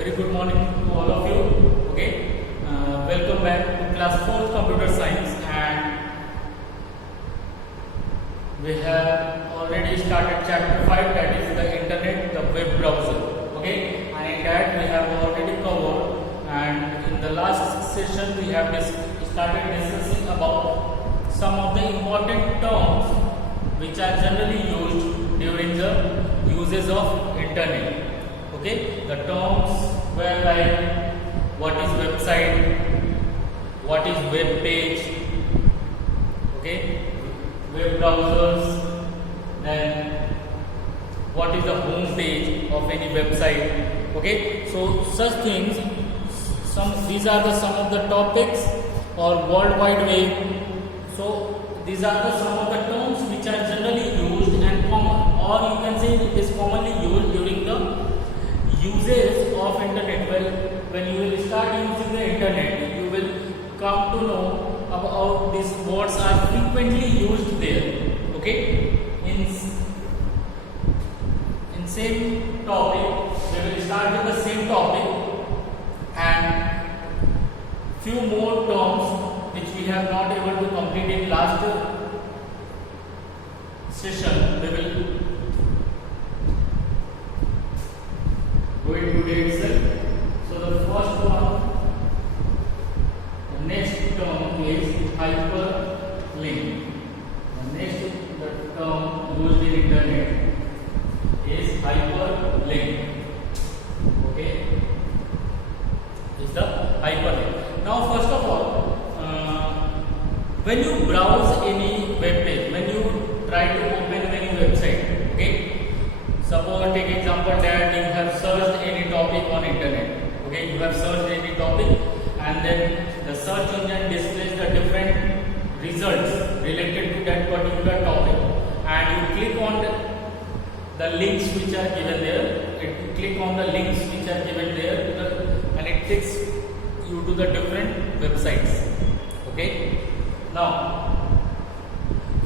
very good morning to all of you. Okay, welcome back to class 4th computer science, and we have already started chapter 5, that is the internet, the web browser. Okay, and in that we have already covered, and in the last session we have started discussing about some of the important terms which are generally used during the uses of internet. Okay, the terms were like what is website, what is web page, okay, web browsers, then what is the home page of any website. Okay, so such things, these are some of the topics or World Wide Web. So these are some of the terms which are generally used and common, or you can say it is commonly used during the uses of internet. Well, when you will start using the internet, you will come to know about these words are frequently used there. Okay, in same topic, we will start with the same topic and few more terms which we have not able to complete in last session. We will go into today itself. So the first one, the next term is hyperlink. The next term used in internet is hyperlink. Okay, is the hyperlink. Now first of all, when you browse any web page, when you try to open any website, okay, suppose take example that you have searched any topic on internet. Okay, you have searched any topic and then the search engine displays the different results related to that particular topic, and you click on the links which are given there. You click on the links which are given there and it takes you to the different websites. Okay, now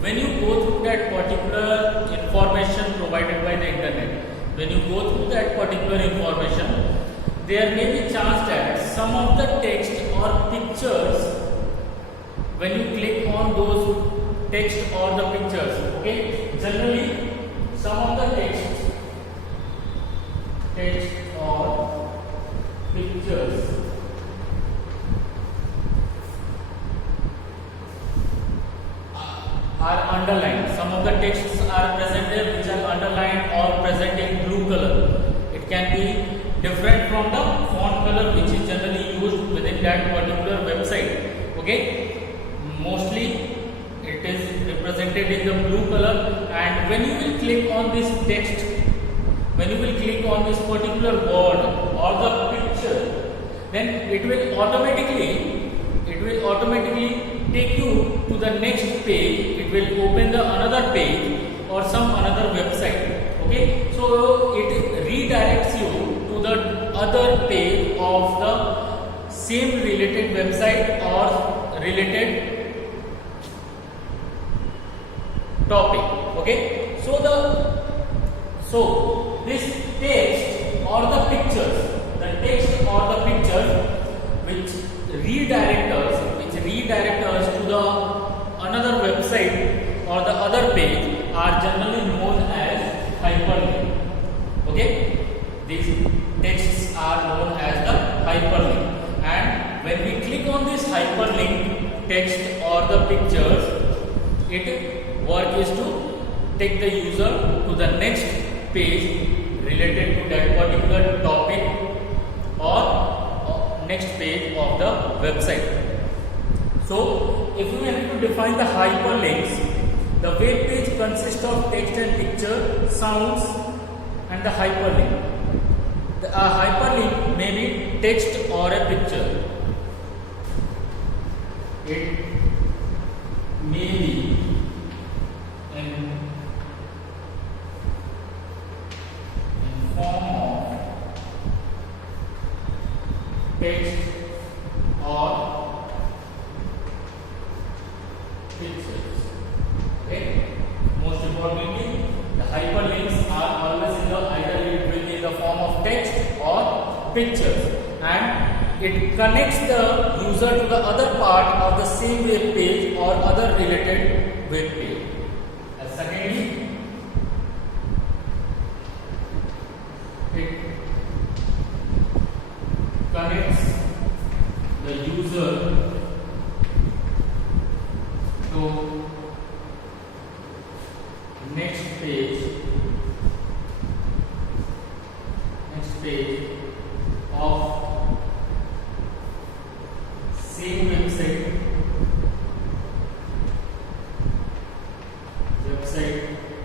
when you go through that particular information provided by the internet, when you go through that particular information, there may be chance that some of the text or pictures, when you click on those text or the pictures, okay, generally some of the text or pictures are underlined. Some of the texts are present there which are underlined or present in blue color. It can be different from the font color which is generally used within that particular website. Okay, mostly it is represented in the blue color, and when you will click on this text, when you will click on this particular word or the picture, then it will automatically take you to the next page. It will open the another page or some another website. Okay, so it redirects you to the other page of the same related website or related topic. Okay, so this text or the pictures, which redirect us to the another website or the other page are generally known as hyperlink. Okay, these texts are known as the hyperlink, and when we click on this hyperlink text or the pictures, its work is to take the user to the next page related to that particular topic or next page of the website. So if we have to define the hyperlinks, the web page consists of text and picture, sounds, and the hyperlink. A hyperlink may be text or a picture. It may be in form of text or pictures. Okay. Most importantly, the hyperlinks are always in the either it will be in the form of text or pictures, and it connects the user to the other part of the same web page or other related web page. And secondly, it connects the user to next page of same website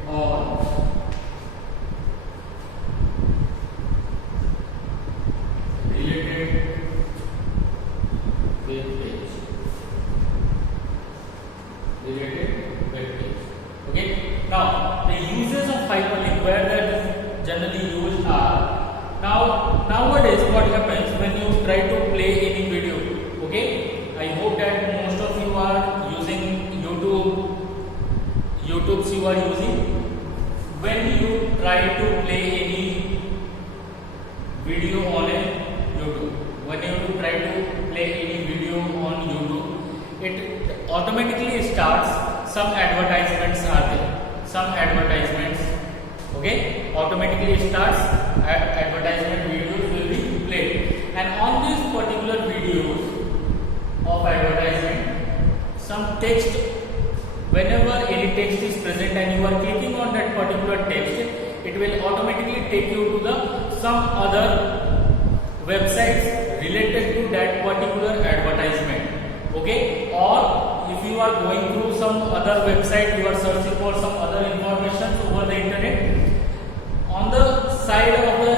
or related web page. Okay. Now the uses of hyperlink where that generally used are. Nowadays what happens when you try to play any video, okay, I hope that most of you are using YouTubes you are using. When you try to play any video on a YouTube, when you try to play any video on YouTube, it automatically starts some advertisements are there, some advertisements, okay, automatically starts advertisement videos will be played, and on these particular videos of advertisement some text, whenever any text is present and you are clicking on that particular text, it will automatically take you to the some other websites related to that particular advertisement, okay, or if you are going through some other website, you are searching for some other information over the internet, on the side of the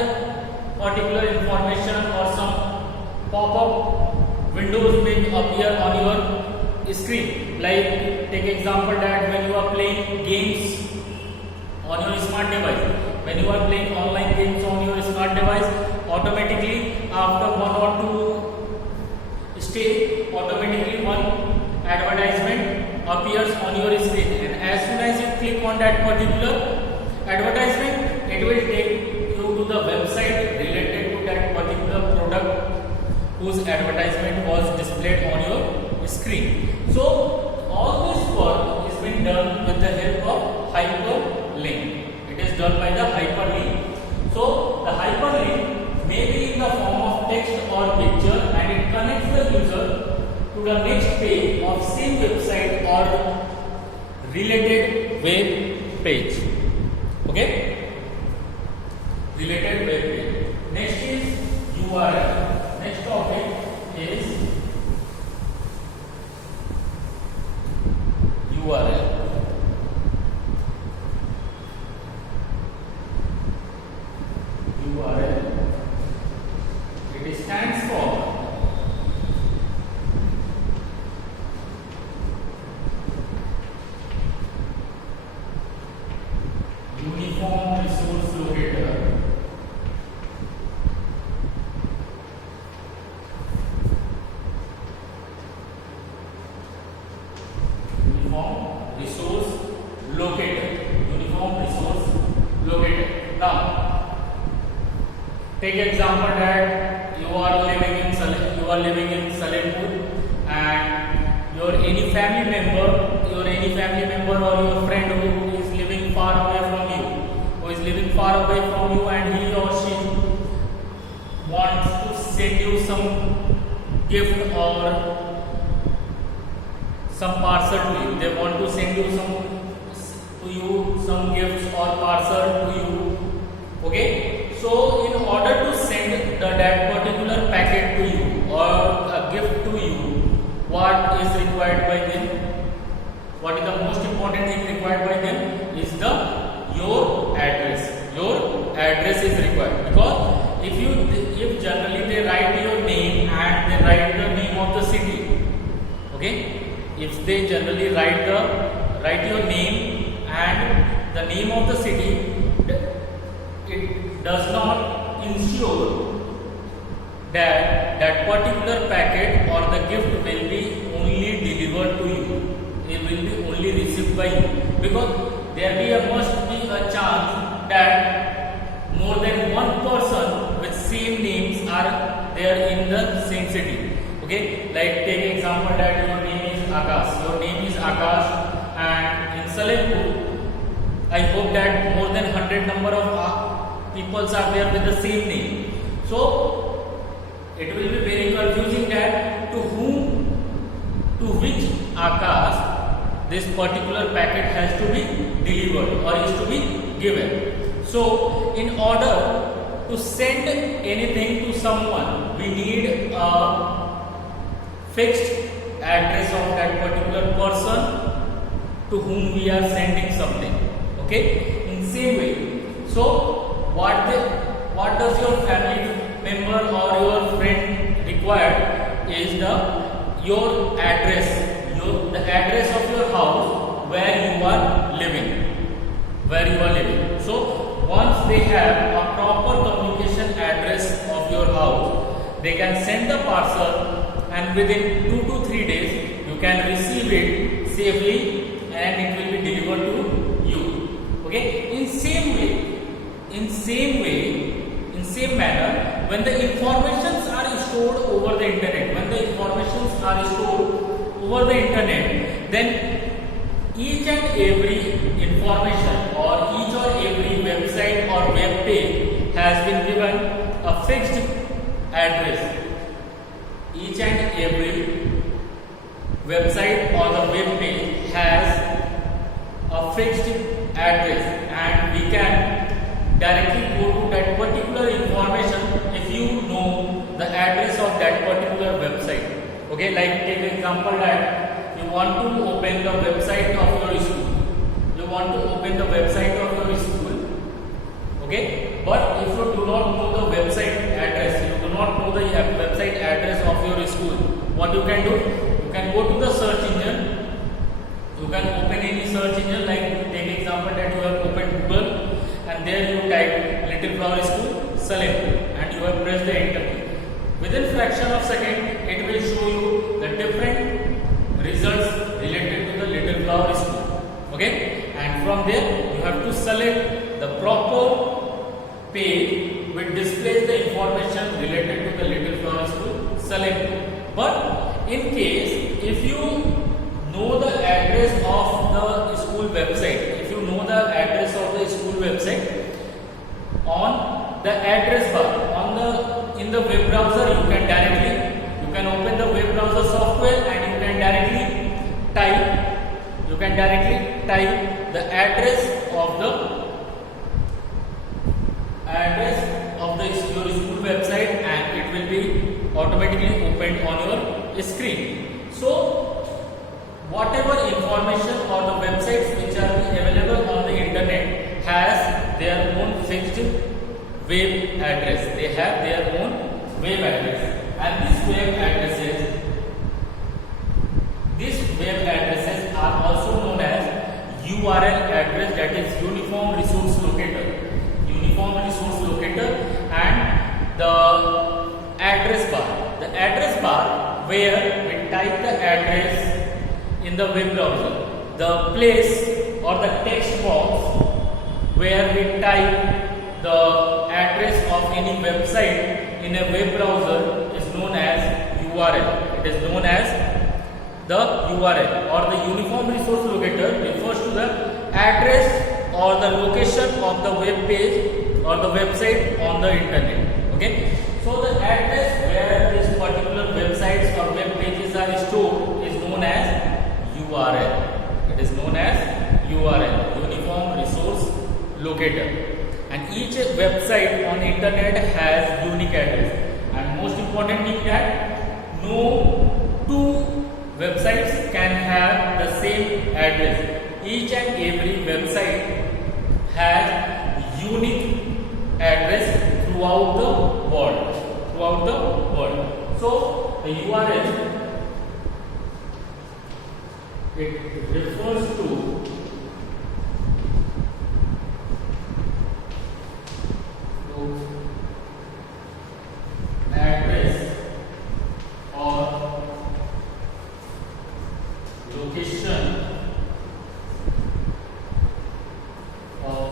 particular information or some pop-up windows may appear on your screen. Like take example that when you are playing games on your smart device, when you are playing online games on your smart device, automatically after one or two stage, automatically one advertisement appears on your screen, and as soon as you click on that particular advertisement, it will take you to the website related to that particular product whose advertisement was displayed on your screen. So all this work is being done with the help of hyperlink. It is done by the hyperlink. So the hyperlink may be in the form of text or picture, and it connects the user to the next page of same website or related web page. Okay? Related web page. Next is URL. Next topic is URL. URL. It stands for Uniform Resource Locator. Uniform Resource Locator. Uniform Resource Locator. Now, take example that you are living in Salepur, and your any family member or your friend who is living far away from you, and he or she wants to send you some gift or some parcel to you. They want to send you some gifts or parcel to you. Okay. So in order to send that particular packet to you or a gift to you, what is required by them? What is the most important thing required by them is your address. Your address is required, because if generally they write your name and they write the name of the city. Okay, if they generally write your name and the name of the city, it does not ensure that that particular packet or the gift will be only delivered to you. It will be only received by you, because must be a chance that more than one person with same names are Okay, like take example that your name is Akash. Your name is Akash, and in Salepur, I hope that more than 100 number of peoples are there with the same name. So it will be very confusing that to which Akash this particular packet has to be delivered or is to be given. So in order to send anything to someone, we need a fixed address of that particular person to whom we are sending something. Okay, in same way. So what does your family member or your friend require is your address, the address of your house where you are living. So once they have a proper communication address of your house, they can send the parcel, and within 2 to 3 days you can receive it safely and it will be delivered to you. Okay, in same manner, when the informations are stored over the internet, then each and every information or each or every website or web page has been given a fixed address. Each and every website or the web page has a fixed address, and we can directly go to that particular information if you know the address of that particular website. Okay, like take example that you want to open the website of your school. Okay, but if you do not know the website address, of your school, what you can do? You can go to the search engine. You can open any search engine, like take example that you have opened Google, and there you type Little Flower School Salepur and you have pressed the enter key. Within fraction of second, it will show you the different results related to the Little Flower School. Okay, and from there you have to select the proper page which displays the information related to the Little Flower School Salepur. But in case if you know the address of the school website, on the address bar in the web browser, you can open the web browser software and you can directly type the address of your school website, and it will be automatically opened on your screen. So whatever information or the websites which are available on the internet has their own fixed web address. They have their own web address, and these web addresses are also known as URL address, that is Uniform Resource Locator. And the address bar where we type the address in the web browser, the place or the text box where we type the address of any website in a web browser is known as URL. It is known as the URL, or the Uniform Resource Locator refers to the address or the location of the web page or the website on the internet. Okay, so the address where these particular websites or web pages are stored is known as URL. It is known as URL, Uniform Resource Locator. And each website on internet has unique address. And most important thing that no two websites can have the same address. Each and every website has unique address throughout the world. So the URL, it refers to address or location of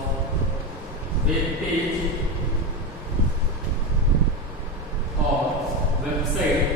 web page or website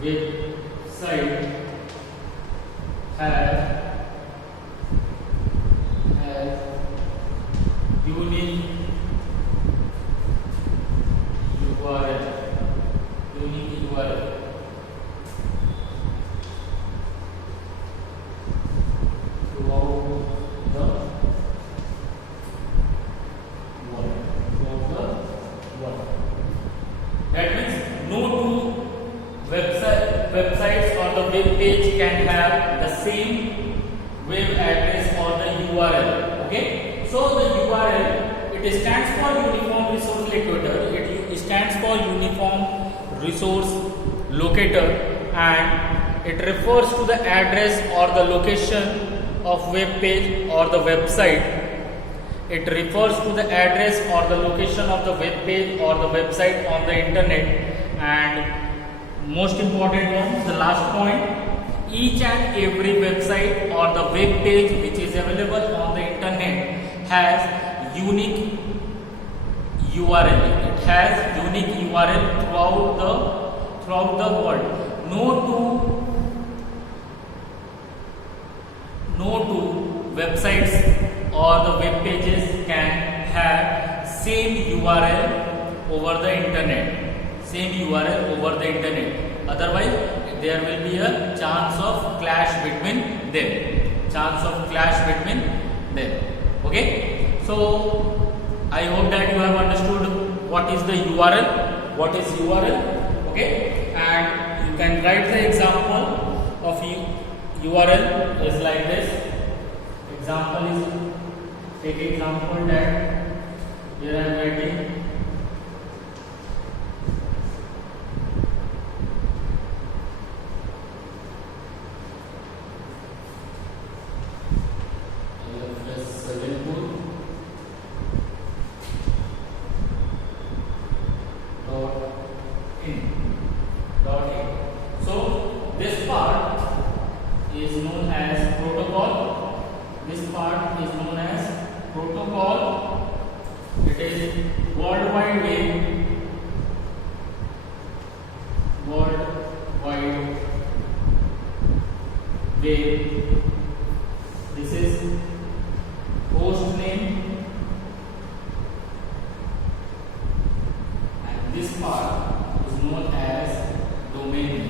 website has unique URL. Throughout the world. That means no two websites or the web page can have the same web address or the URL. Okay, so the URL, it stands for Uniform Resource Locator. It stands for Uniform Resource Locator, and it refers to the address or the location of web page or the website. It refers to the address or the location of the web page or the website on the internet. And most important one, the last point, each and every website or the web page which is available on the internet has unique URL. It has unique URL throughout the world. No two websites or the web pages can have same URL over the internet. Otherwise, there will be a chance of clash between them. Okay. So I hope that you have understood what is the URL. Okay, and you can write the example of URL is like this. Example is, take example that here I am writing .in. So this part is known as protocol. It is World Wide Web. This is host name, and this part is known as domain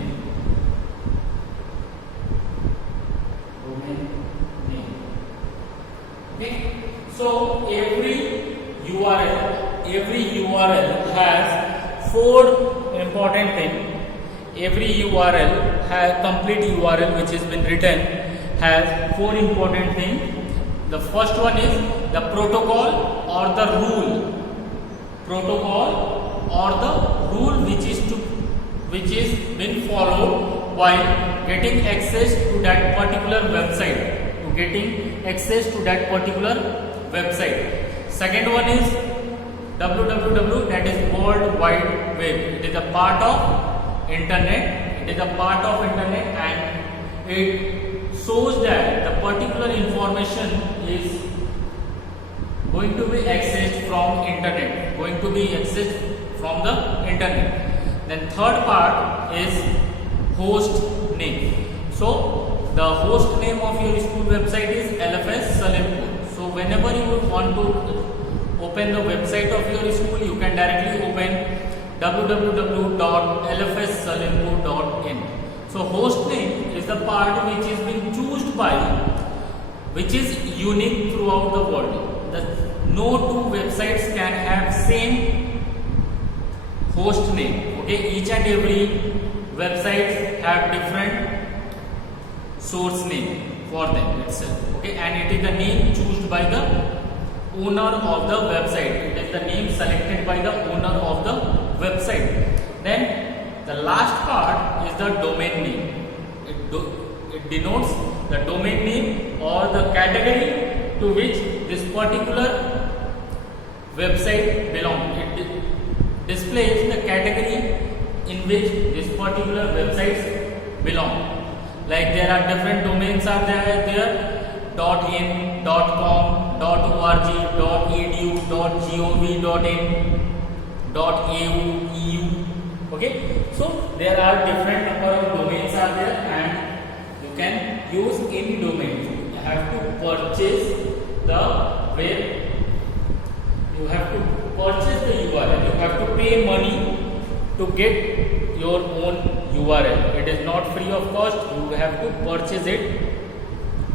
name. Okay, so every URL has four important things. Every URL has complete URL which has been written has four important things. The first one is the protocol or the rule. Which is been followed while getting access to that particular website. Second one is www, that is World Wide Web. It is a part of internet. And it shows that the particular information is going to be accessed from the internet. Then third part is host name. So the host name of your school website is LFS Salimpur. So whenever you want to open the website of your school, you can directly open www.lfssalimpur.in. So host name is the part which is being chosen which is unique throughout the world. No two websites can have same host name. Okay, each and every website have different source name for them itself. Okay, and it is the name chosen by the owner of the website. It is the name selected by the owner of the website. Then the last part is the domain name. It denotes the domain name or the category to which this particular website belongs. It displays the category in which this particular websites belong. Like there are different domains are there .in, .com, .org, .edu, .gov.in, .au, EU. Okay, so there are different number of are there and you can use any domain. You have to purchase the web, you have to purchase the URL, you have to pay money to get your own URL. It is not free of cost, you have to purchase it.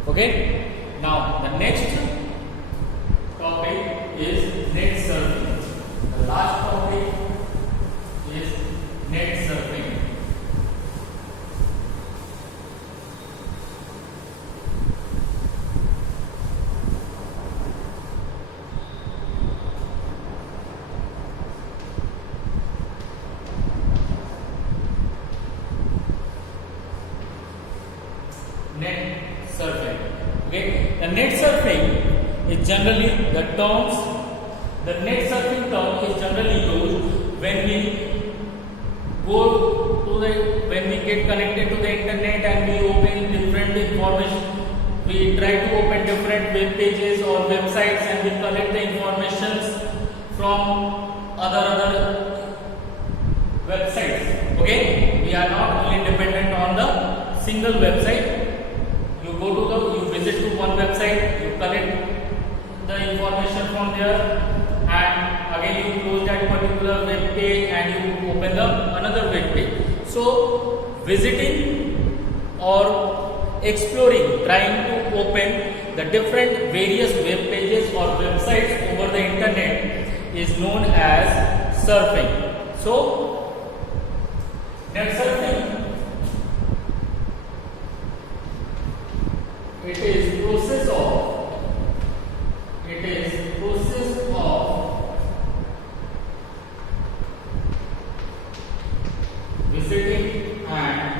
Okay, now the next topic is net surfing. The last topic is net surfing. Net surfing. Okay, the net surfing is generally the net surfing term is generally used when we get connected to the internet and we open different information. We try to open different web pages or websites and we collect the informations from other websites. Okay, we are not only dependent on the single website. You visit to one website, you collect the information from there, and again you close that particular web page and you open another web page. So visiting or exploring, trying to open the different various web pages or websites over the internet is known as surfing. So net surfing, it is process of visiting and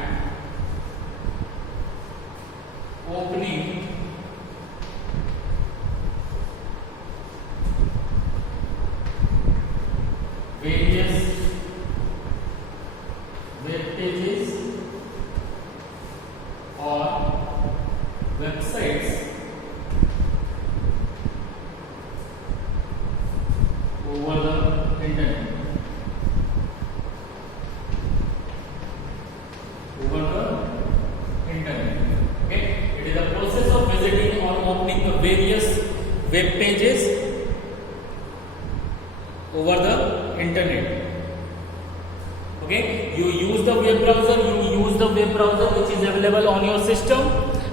opening various web pages or websites over the internet. Okay, it is a process of visiting or opening the various web pages over the internet. Okay, you use the web browser which is available on your system,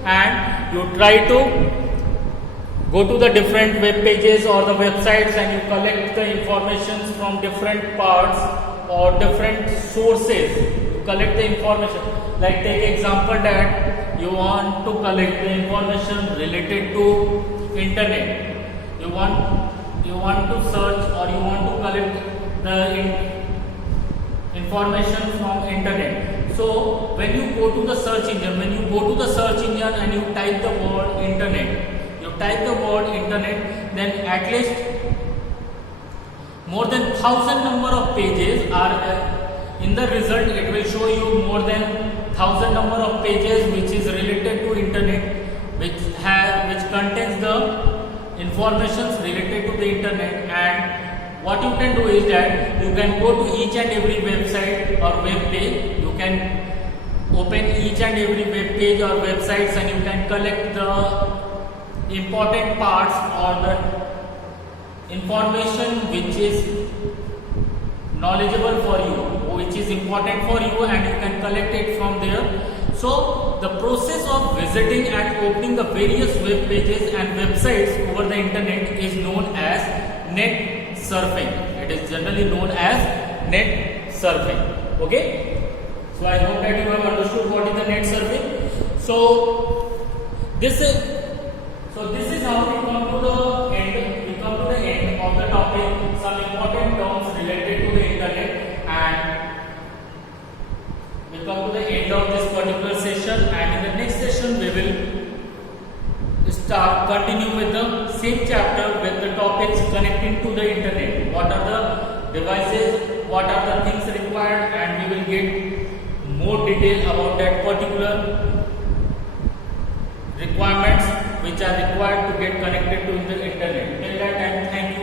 and you try to go to the different web pages or the websites and you collect the information from different parts or different sources. You collect the information, like take example that you want to collect the information related to internet. You want to search or you want to collect the information from internet. So when you go to the search engine, and you type the word internet, then at least more than 1,000 number of pages are in the result. It will show you more than 1,000 number of pages which is related to internet, which contains the informations related to the internet. And what you can do is that you can go to each and every website or web page. You can open each and every web page or websites and you can collect the important parts or the information which is knowledgeable for you, which is important for you, and you can collect it from there. So the process of visiting and opening the various web pages and websites over the internet is known as net surfing. It is generally known as net surfing. Okay, so I hope that you have understood what is the net surfing. So this is how we come to the end of the topic, some important terms related to the internet, and we come to the end of this particular session. And in the next session we will continue with the same chapter with the topics connecting to the internet. What are the devices, what are the things required, and we will get more detail about that particular requirements which are required to get connected to the internet. Till that time, thank you.